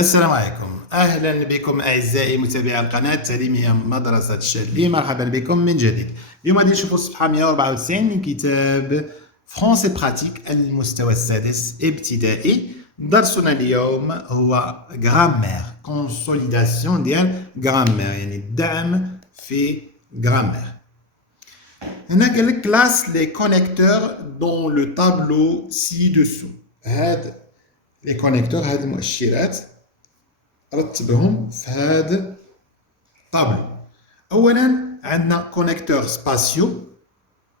السلام عليكم، أهلا بكم أعزائي متابعي القناة التعليمية مدرسة الشاذلي. مرحبا بكم من جديد. اليوم غادي نشوفوا الصفحة 194 من كتاب فرونسي براتيك المستوى السادس ابتدائي. درسنا اليوم هو غرامير، كونسوليداسيون ديال غرامير، يعني الدعم في غرامير. هنا قال لك كلاس لي كونيكتور دون لو تابلو سي دوسو. هاد لي كونيكتور، هاد المؤشرات رتبهم في هذا الطابلو. اولا عندنا كونيكتور سباسيو،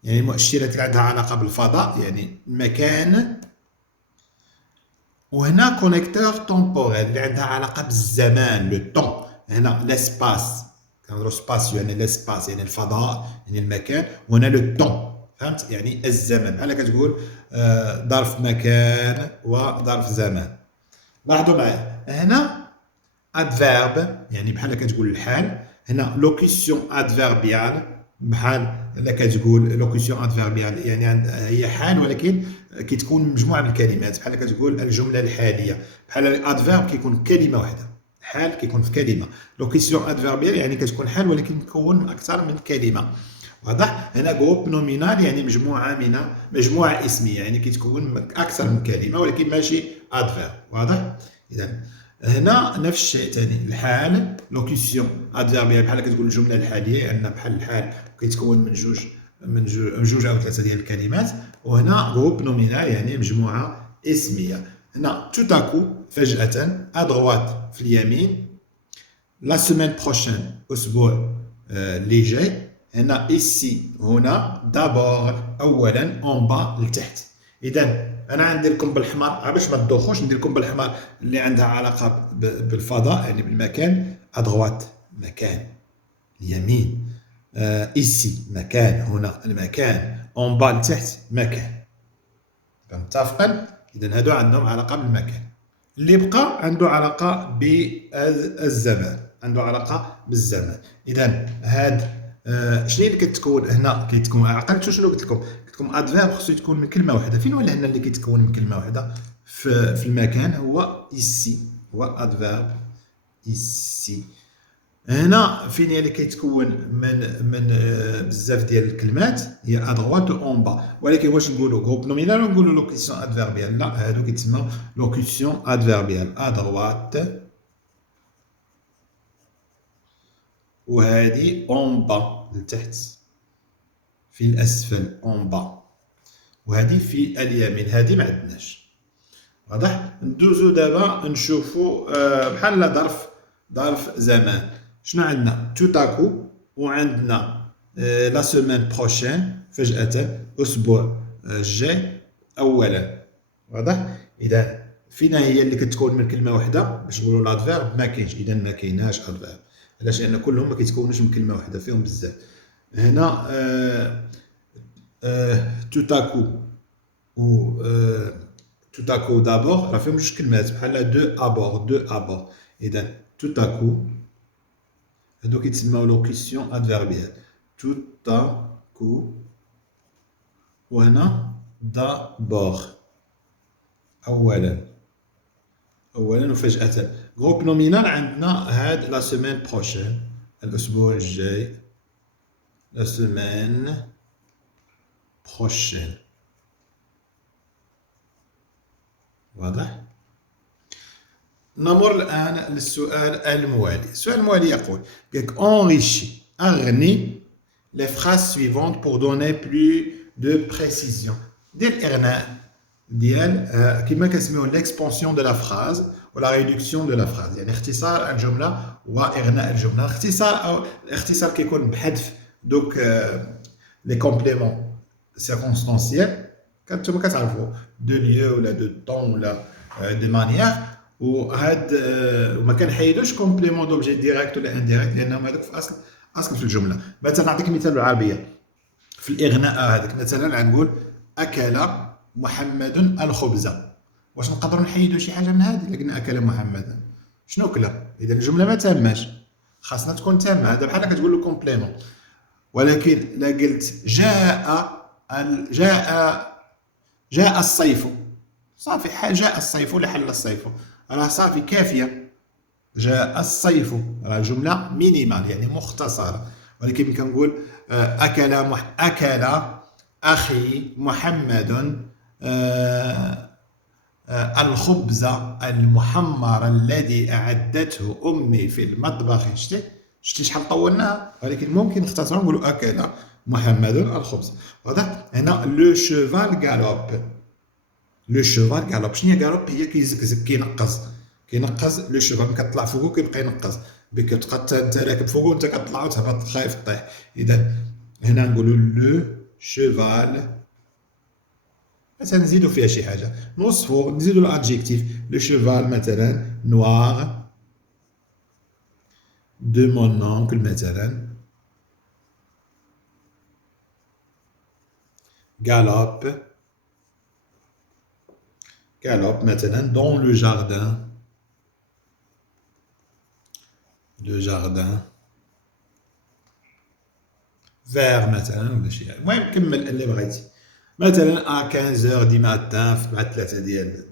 يعني المؤشرات اللي عندها علاقه بالفضاء، يعني المكان. وهنا كونيكتور تومبوريل اللي عندها علاقه بالزمان، لو طون. هنا لاسباس، كنهضروا سباسيو يعني لاسباس يعني الفضاء يعني المكان، وهنا لو طون فهمت يعني الزمن، بحال كتقول ظرف مكان وظرف زمان. لاحظوا معايا هنا adverbe يعني بحال كتقول الحال. هنا لوكيسيون ادفيربيال، بحال الا كتقول لوكيسيون ادفيربيال يعني هي حال ولكن كتكون مجموعه من الكلمات، بحال كتقول الجمله الحاليه. بحال الادفيرب كيكون كلمه واحده، حال كيكون في كلمه. لوكيسيون ادفيربيال يعني كتكون حال ولكن مكون من اكثر من كلمه. واضح؟ هنا جروب نومينال يعني مجموعه اسميه، يعني كتكون من اكثر من كلمه ولكن ماشي ادفيرب. واضح؟ اذا هنا نفس الشيء ثاني الحال، لوكيسيون ادفيربيال بحال كتقول الجمله الحاليه، عندنا بحال الحال كيتكون من جوج او ثلاثه ديال الكلمات. وهنا جروب نومينال يعني مجموعه اسميه. هنا توتاكو فجاه، ادغوات في اليمين، لا سيمين بروشين اسبوع اللي جاي. هنا ايسي هنا، دابور اولا، اون با لتحت. اذا انا غندير لكم بالاحمر باش ما تدوخوش، ندير لكم بالاحمر اللي عندها علاقه بالفضاء يعني بالمكان. ادغوات مكان، اليمين، ايسي مكان هنا المكان، اون با لتحت مكان. متفقين؟ اذا هادو عندهم علاقه بالمكان. اللي بقى عنده علاقه بالزمان، عنده علاقه بالزمان. اذا هاد شنو اللي كتكون هنا؟ كيتكون عقلتوا شنو قلت لكم؟ قلت لكم ادفيرب خصو يتكون من كلمه واحده. فين ولا هنا اللي كيتكون من كلمه واحده في المكان؟ هو ايسي، هو ادفيرب ايسي. هنا فين هي اللي كيتكون من بزاف ديال الكلمات؟ هي ادغوات و اون با. ولكن واش نقولوا جروب نومينال ولا نقولوا لوكيسيون ادفيربيال؟ لا، هادو كيتسموا لوكيسيون ادفيربيال. ادغوات وهذه اون با لتحت في الاسفل، اون با. وهذه في اليمين، هذه ما عندناش. واضح؟ ندوزو دابا نشوفوا بحال ظرف زمان. شنو عندنا؟ توتاكو، وعندنا لا سيمين بروشين فجأة، اسبوع الجاي اولا. واضح؟ اذا فينا هي اللي كتكون من كلمه واحده باش نقولوا لادفيرب؟ ما كاينش، اذا ما كايناش ادفيرب. علاش؟ لان كلهم ما كيتكونوش من كلمه واحده، فيهم بزاف. هنا توتاكو و توتاكو دابور راه فيهم جوج كلمات، بحال دو ابور، دو ابور. اذا توتاكو هادو كيتسموا لوكيسيون ادفيربيال. توتاكو، وهنا دابور اولا، اولا وفجأة. جروب نومينال عندنا هاد لا سيمين بروشين، الاسبوع الجاي، لا سيمين بروشين. واضح؟ نمر الآن للسؤال الموالي. السؤال الموالي يقول enrichis, أغني les phrases suivantes pour donner plus de précision. دير الإغناء ديال كما كنسميوه l'expansion de la phrase و la réduction de la phrase، يعني اختصار الجملة وإغناء الجملة. الاختصار كيكون بحذف دوك لي كومبليمون سيركونستانسيال، كنتوما كتعرفوا دو ليو ولا دو طون ولا دو مانيير. وهاد وما كنحيدوش كومبليمون دوبجي ديريكت ولا انديريكت، لانهم هذوك في اصل في الجمله. مثلا نعطيك مثال بالعربيه في الاغناء هذاك. مثلا غنقول اكل محمد الخبز. واش نقدروا نحيدوا شي حاجه من هذه؟ الا قلنا اكل محمد شنو كلا؟ اذا الجمله ما تاماش، خاصنا تكون تامه. هذا بحال كتقول له كومبليمون. ولكن لا قلت جاء الصيف، صافي جاء الصيف ولا حل الصيف، راه صافي كافيه. جاء الصيف، راه جملة مينيمال يعني مختصرة، ولكن كنقول أكل أخي محمد الخبز المحمر الذي أعدته أمي في المطبخ. شتي شحال طولناها، ولكن ممكن نختصروا نقولوا أكل محمد الخبز. واضح. هنا لو شوفال غالوب. لو شوفال غالوب، شنو هي غالوب؟ هي كيزكزك، كينقز لو شوفال، كطلع فوقو كيبقى ينقز، كتبقى انت راكب فوقو وانت كطلع وتهبط خايف طيح. اذا هنا نقولوا لو شوفال، مثلا نزيدو فيها شي حاجه، نوصفو، نزيدو الادجيكتيف. لو شوفال مثلا نوار دو مون اونكل، مثلا galope مثلا dans le jardin vers مثلا ولا شي. المهم كمل اللي بغيتي. مثلا à 15h du matin مع 3 ديال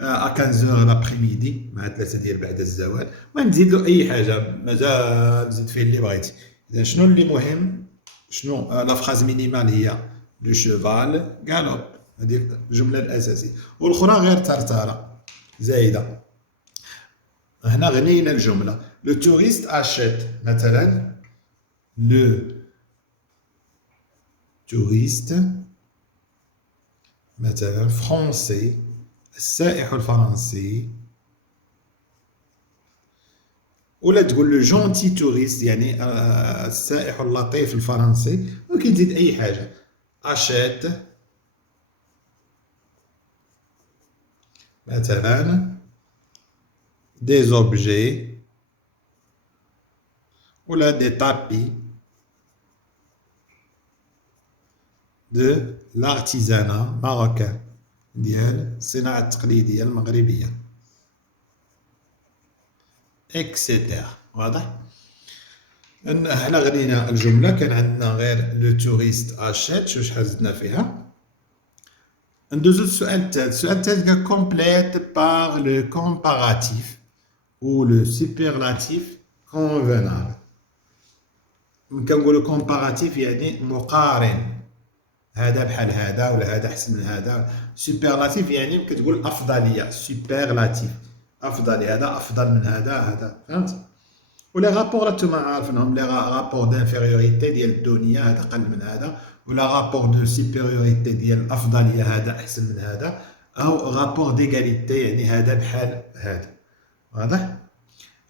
à 15h l'après-midi مع 3 ديال بعد الزوال. المهم تزيد له اي حاجه، مازال تزيد فيه اللي بغيتي. اذا شنو اللي مهم، شنو لا فراز مينيمال هي لو شوفال غالوب، هذه الجمله الاساسيه، والاخرى غير ترتاره زايده. هنا غنينا الجمله. لو توريست اشيت، مثلا لو توريست مثلا فرونسي، السائح الفرنسي. ولا تقول لو جونتي توريست يعني السائح اللطيف الفرنسي، ممكن تزيد اي حاجه. اشيت مثلا دي زوبجي ولا دي تابي دو لارتيزانا ماروكان، ديال الصناعه التقليديه المغربيه اكسيتيرا. واضح. هنا غنينا الجمله، كان عندنا غير لو توريست اشيت، شو شحال زدنا فيها. ندوزو للسؤال الثالث. السؤال الثالث قال كومبليت بار لو كومباراتيف ou le superlatif convenable. كنقولوا كومباراتيف يعني مقارن، هذا بحال هذا ولا هذا احسن من هذا. سوبرلاتيف يعني كتقول افضليه، سوبرلاتيف افضليه، هذا افضل من هذا فهمت. ولي رابور نتوما عارفينهم، لي رابور دانفيريوريتي ديال الدنيا، هذا اقل من هذا، ولا رابور دو سوبيريوريتي ديال الافضليه، هذا احسن من هذا، او رابور ديغاليتي يعني هذا بحال هذا. واضح.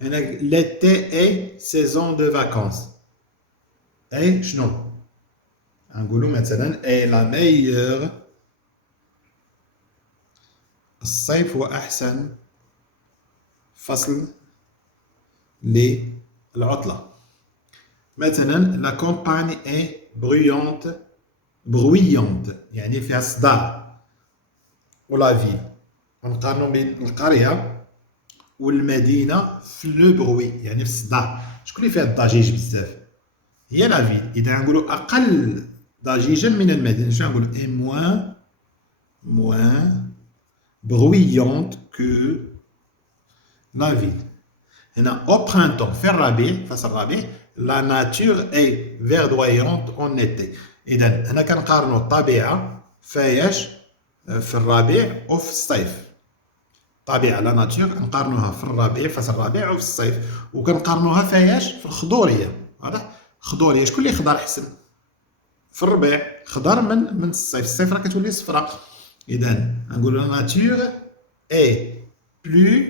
هنا l'été اي سيزون دو فاكونس، اي شنو نقولوا مثلا اي لا ميور، الصيف هو احسن فصل للعطله. مثلا لا كومباني اي برويونت يعني فيها صداع. ولا فيل نقارنوا بين القريه والمدينه في لو بروي يعني في الصداع. شكون اللي فيها الضجيج بزاف؟ هي لا فيل. اذا نقولوا اقل ضجيجا من المدينه، شنو نقولوا؟ اي موان برويونت كو لا فيل. هنا او برانتون في الربيع، فصل الربيع، لا ناتور اي فيردويونت اون ايتي. اذا هنا كنقارنوا الطبيعه فاياش في الربيع وفي الصيف. الطبيعه لا ناتور نقارنوها في الربيع، فصل الربيع، وفي الصيف. وكنقارنوها فاياش في الخضوريه. واضح. خضوريه شكون اللي خضر احسن؟ في الربيع خضر من الصيف. الصيف راه كتولي صفراء. اذا نقولوا لا ناتور اي بلو،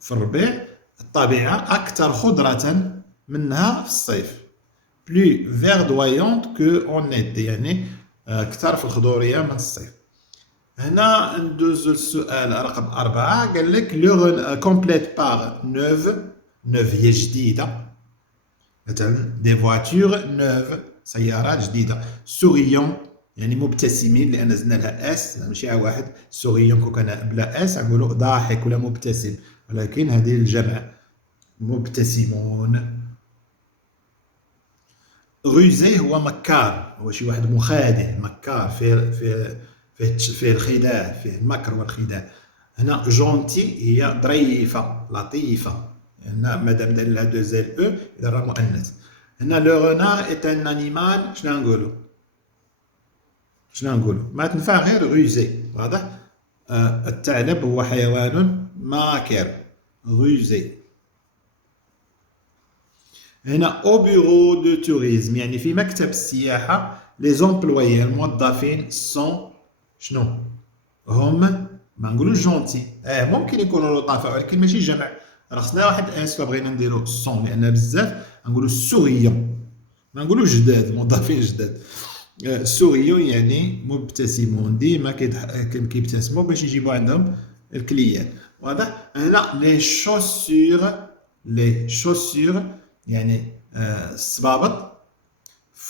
في الربيع الطبيعه اكثر خضره منها في الصيف. بلو فيردويونت كو اون ايتي يعني اكثر في الخضوريه من الصيف. هنا ندوزو للسؤال رقم 4. قال لك لو كومبليت بار نوف. نوف هي جديده، مثلا دي فواتور نوف، سيارات جديده. سوريون يعني مبتسمين، لان زدنا لها اس ماشي واحد. سوريون كون كان بلا اس نقولوا ضاحك ولا مبتسم، ولكن هذه الجمع مبتسمون. غوزي هو مكار، هو شي واحد مخادع، مكار، فيه الخداع، فيه المكر والخداع. هنا جونتي هي ظريفة لطيفة، هنا مادام دار لها دو زيل او إذا راه مؤنث. هنا لو غنا إيت ان أنيمال شنو نقولو؟ شنو نقولو؟ ما تنفع غير غوزي، واضح؟ الثعلب هو حيوان ماكر، غوزي. هنا او بيرو دو توريزم يعني في مكتب السياحة، لي زومبلويي الموظفين سون شنو؟ هم ما نقولوش جونتي، ممكن يكونوا لطافة ولكن ماشي جمع، راه خصنا واحد اس بغينا نديرو سون لأن بزاف نقولو سوريون، ما نقولوش جداد موظفين جداد. سوريون يعني مبتسمون، ديما كيبتسموا باش يجيبوا عندهم الكليان، واضح؟ هنا لي شوسور يعني الصبابط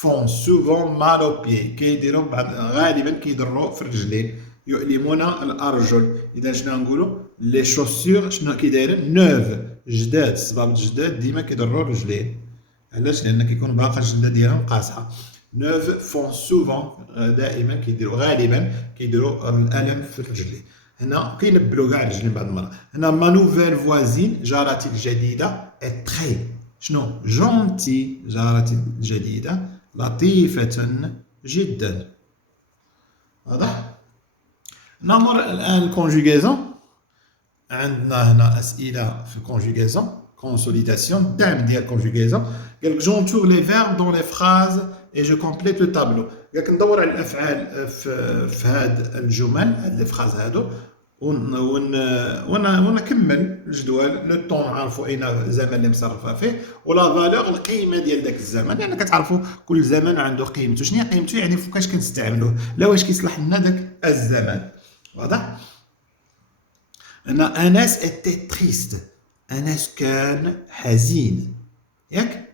font souvent mal aux pieds، كيديروا غالبا كيضروا في الرجلين، يؤلمون الارجل. اذا شنو نقولوا؟ لي شوسور شنو كي دايرين؟ نوف، جداد، الصبابط جداد ديما كيضروا الرجلين. علاش؟ لان كيكون باقا الجلده ديالهم قاصحه. نوف فون سوفون دائما كيديروا غالبا كيديروا الالم في الرجلين. هنا كينبلوا كاع الرجلين بعض المرات. هنا ما نوفيل فوازين جارتي الجديده تري شنو؟ جونتي، جارتي الجديده لطيفه جدا، واضح؟ نمر الان الكونجوغيزون. عندنا هنا اسئله في الكونجوغيزون، consolidation الدعم ديال conjugaison. قال لك جونتور لي فيرب دون لي فراز اي جو كومبليت لو تابلو. قال لك ندور على الافعال في هاد الجمل، هاد لي فراز هادو، ونكمل الجدول لو طون، نعرفوا اين الزمن اللي مصرفه فيه، ولا فالور القيمه ديال داك الزمن، لان كتعرفوا كل زمن عنده قيمته. شنو هي قيمته؟ يعني فوقاش كنستعملوه، لا واش كيصلح لنا داك الزمن، واضح؟ أنا أناس إتي تريست، أناس كان حزين، ياك؟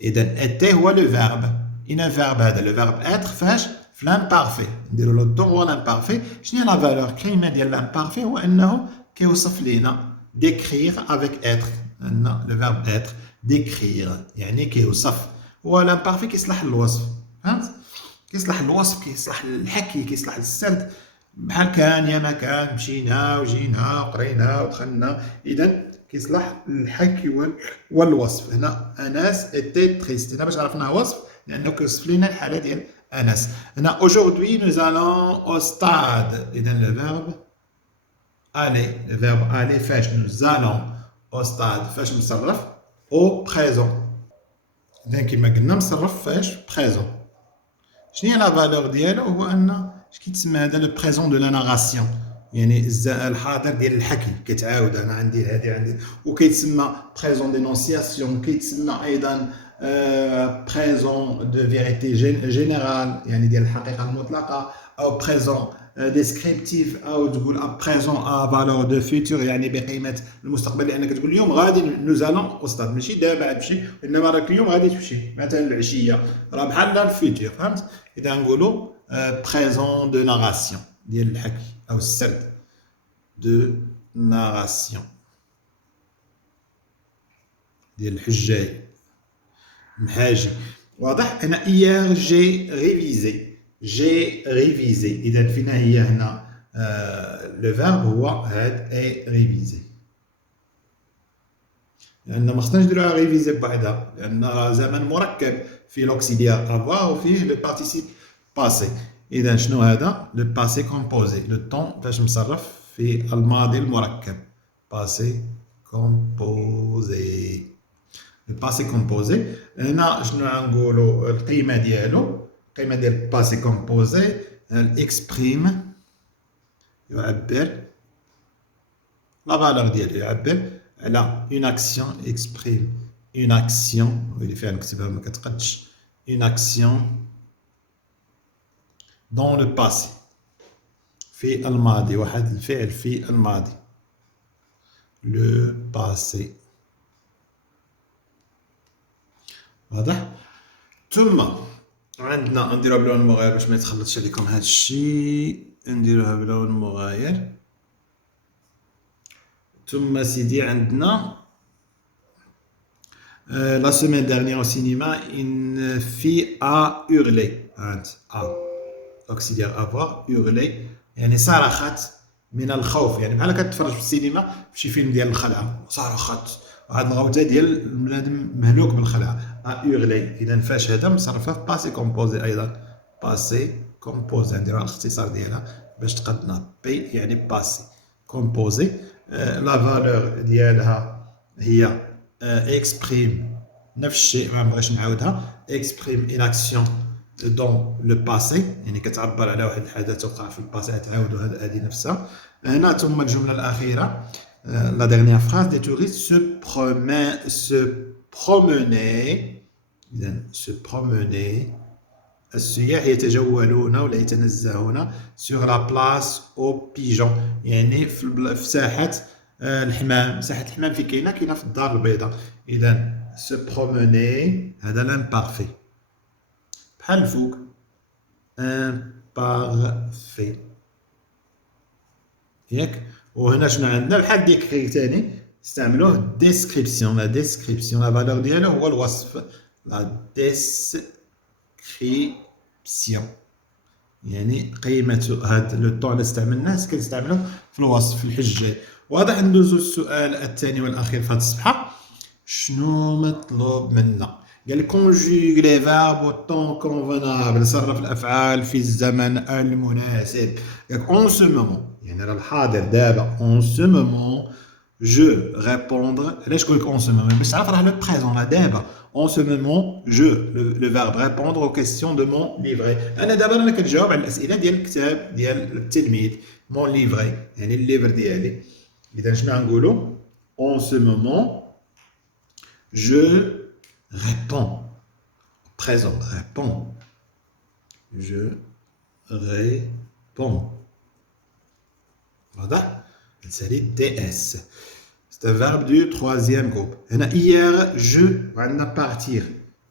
إذا إتي هو لو فيرب، أين فيرب هذا؟ لو فيرب إتر فاش؟ في لامبارفي، نديرو لو دون هو لامبارفي. شنو هي لا فالور؟ الكلمة ديال لامبارفي هو أنه كيوصف لينا ديكريغ افيك إتر، أن لو فيرب إتر ديكريغ يعني كيوصف، هو لامبارفي كيصلح للوصف، فهمت؟ كيصلح للوصف، كيصلح للحكي، كيصلح للسرد، بحال كان يا ما كان، مشينا وجينا وقرينا ودخلنا، اذا كيصلح للحكي والوصف. هنا اناس ايتي تريست، هنا باش عرفنا وصف لانه كيوصف لنا الحاله ديال اناس. هنا اaujourd'hui nous allons au stade، اذا لو فيرب aller، لو فيرب aller فاش؟ nous allons au stade فاش مصرف au présent، اذا كما قلنا مصرف فاش؟ présent. شنو هي لا فالور ديالو؟ هو ان اش كيتسمى هذا لو بريزون دو لا ناراسيون، يعني الحاضر ديال الحكي، كتعاود انا عندي هذه عندي، وكيتسمى بريزون دينونسياسيون، كيتسمى ايضا بريزون دو فيريتي جينيرال يعني ديال الحقيقه المطلقه، او بريزون ديسكريبتيف، او تقول بريزون ا فالور دو فيتور يعني بقيمه المستقبل، لانك تقول اليوم غادي نوزالون او ستاد، ماشي دابا غادي تمشي، انما راك اليوم غادي تمشي، مثلا العشيه راه بحال الفيتور، فهمت؟ اذا نقولوا بريزون دو ناراسيون ديال الحكي او السرد، دو ناراسيون ديال الحجاج محاجي، واضح؟ انا ايير جي ريفيزي، جي ريفيزي، اذا فينا هي هنا لو فيرب هو هاد اي ريفيزي، لان ما خصناش نديروها ريفيزي بوحدها، لان زمن مركب، فيه لوكسيديار افوار وفيه لو بارتيسيب باسي. اذا شنو هذا؟ لو باسي كومبوزي، لو طون فاش مصرف في الماضي المركب، باسي كومبوزي، لو باسي كومبوزي. هنا شنو غنقولوا القيمه ديالو؟ القيمه ديال الباسي كومبوزي الاكسبريم يعبر، لا فالور ديالو يعبر على اون اكسيون، اكسبريم اون اكسيون، اللي فيها نكتبها ما كتقدش، اون اكسيون دون لو باسي في الماضي، واحد الفعل في الماضي، لو باسي، واضح؟ ثم عندنا نديروها بلون مغاير باش ما يتخلطش عليكم هذا الشيء، نديروها بلون مغاير. ثم سيدي عندنا لا سيمين ديرنيير au cinéma une fille a hurlé، auxiliaire avoir hurlé يعني صرخت من الخوف، يعني بحال كتفرج في السينما في شي فيلم ديال الخلعه صرخت وهاد الغوته ديال بنادم مهلوك بالخلعه يغلي. اذا فاش هذا مصرفه في باسي كومبوزي ايضا، باسي كومبوزي نديروها الاختصار ديالها باش تقدنا بي يعني باسي كومبوزي. لا فالور ديالها هي اكسبريم نفس الشيء ما نبغيش نعاودها، اكسبريم اون اكسيون دون لو باسي، يعني كتعبر على واحد الحدث وقع في الباسي تعاودوا هذه نفسها. هنا ثم الجمله الاخيره لا dernière phrase des touristes se promener. اذا se promener السياح يتجولون ولا يتنزهون sur la place aux pigeons، يعني في ساحة الحمام. ساحة الحمام في كاينة في الدار البيضاء. إذا se promener هذا l'imparfait بحال الفوق imparfait ياك. وهنا شنو عندنا بحال ديكري ثاني استعملوه description. لا description لا فالور ديالو هو الوصف، لا description يعني قيمة هذا لو طون اللي استعملناه كنستعملوه في الوصف في الحجة. واضح. ندوزو السؤال الثاني والأخير في هذه الصفحة. شنو مطلوب منا؟ قال لك كونجوغ لي فيرب او طون كونفونابل، صرف الأفعال في الزمن المناسب. قال لك اون سو مومون يعني راه الحاضر دابا، اون سو مومون جو ريبوندر. علاش نقول لك اون سو مومون؟ باش تعرف راه لو بريزون راه دابا. En ce moment, je, le verbe répondre aux questions de mon livret. أنا دابا أنا كنجاوب على الأسئلة ديال الكتاب ديال التلميذ. mon livret يعني الليفر ديالي. إذا شنو غنقولو؟ En ce moment, je réponds. Présent, réponds. Je réponds. واضح؟ نسالي DS. C'est un verbe du troisième groupe. هنا hier je وعندنا partir.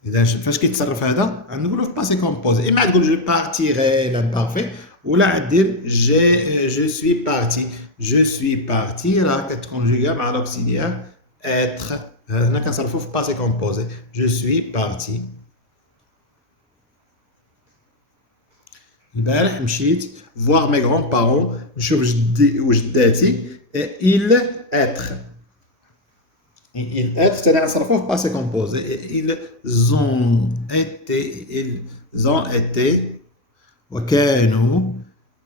إذا فاش كيتصرف هذا غنقولو في passé composé. إما تقول je partirai l'imparfait ولا دير je suis parti. Je suis parti راه كتكونجوغا مع l'auxiliaire être. هنا كنصرفو في passé composé. Je suis parti. البارح مشيت voir mes grands-parents نشوف جدي وجداتي. il être. Il être تاني غنصرفوه في passé composé. ils ont été وكانوا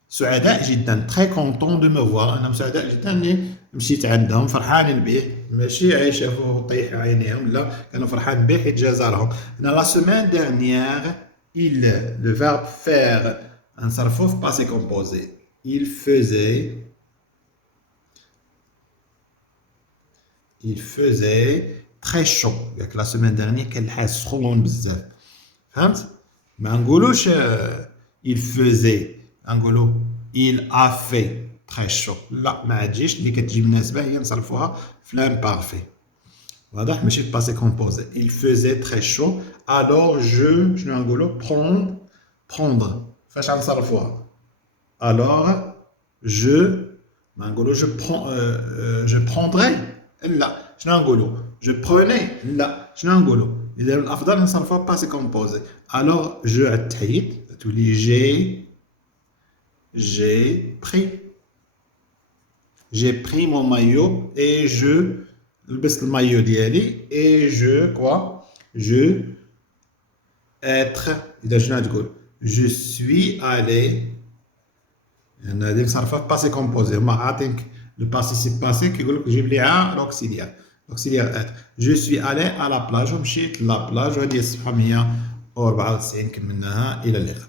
سعداء جدا. très content de me voir. أنا سعداء جدا إني مشيت عندهم، فرحانين به، ماشي شافوه طيح عينيهم، لا كانوا فرحان به حيت جا زارهم. هنا la semaine dernière il le verbe faire غنصرفوه في passé composé. il faisait très chaud. La semaine dernière كان الحال سخون بزاف. فهمت؟ ما نقولوش il faisait، نقولو il a fait très chaud. لا ما تجيش، اللي كتجي مناسبة هي نصرفوها في l'imparfait. واضح؟ ماشي في passé composé. il faisait très chaud alors je شنو نقولو؟ prendre. فاش غنصرفوها؟ alors je ما نقولو je prendrai. لا شنو نقولوا؟ جو بروني. لا شنو نقولوا؟ اذا الافضل نصرفوها باسي كومبوزي. الوغ جو التحيد تولي j'ai pris mon maillot et je لبست المايو ديالي et je être. اذا شنو تقول؟ je suis allé. هنا هذيك صرفها في باسي كومبوزي. هما عاطينك le participe passé كيقول لك جيب لي l'auxiliaire être. je suis allé à la plage ومشيت لا بلاج. وهذه الصفحة 194 كملناها. إلى اللقاء.